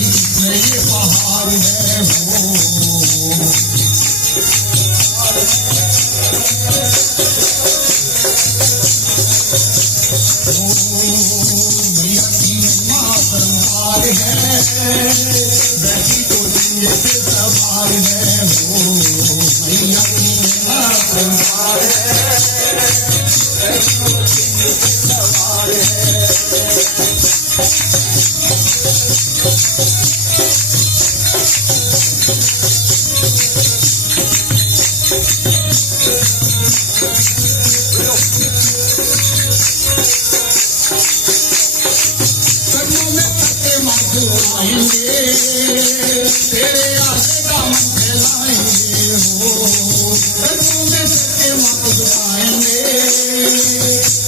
इसमें ये पहाड़ है वो। मैया की माँ संसार है, बैठी तो दुनिया पे सवार है वो। मैया की माँ संसार है, बैठी तो दुनिया पे सवार है। तेरे आगे दामन फैलाएंगे हो, कदमों में सच्चे मत झुकाएंगे,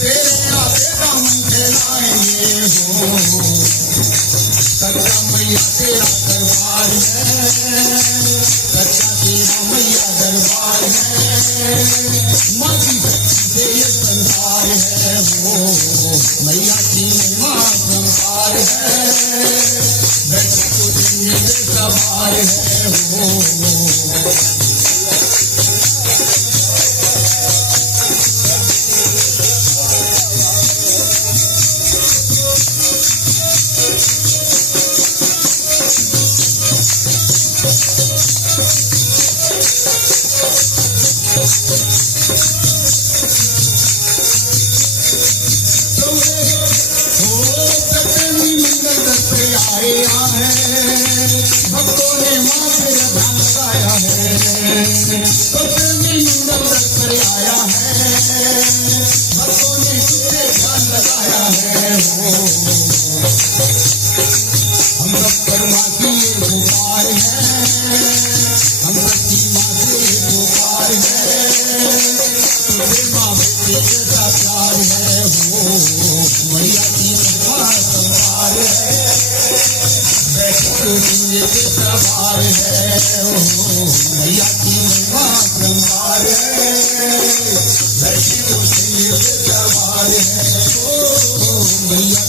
तेरे आगे दामन फैलाएंगे हो। सच्चा मैया तेरा दरबार है, सच्चा तेरा मैया दरबार है, माँ की शक्ति से ये संसार है वो। मैया की माँ संसार है, बैठी तो दुनिया पे सवार है वो। आया है भक्तों ने माँ पे ध्यान लगाया है, सप्तमी मंगल तक पर आया है, भक्तों ने कितने ध्यान लगाया है वो। हम सब पर माँ की पुकार है, हम सबकी माँ से पुकार है, तुझे माँ बेटे जैसा प्यार है वो। मैया की माँ संसार है, दुनिया पे सवार है ओ। मैया की माँ संसार है, बैठी तो दुनिया पे सवार है ओ। मैया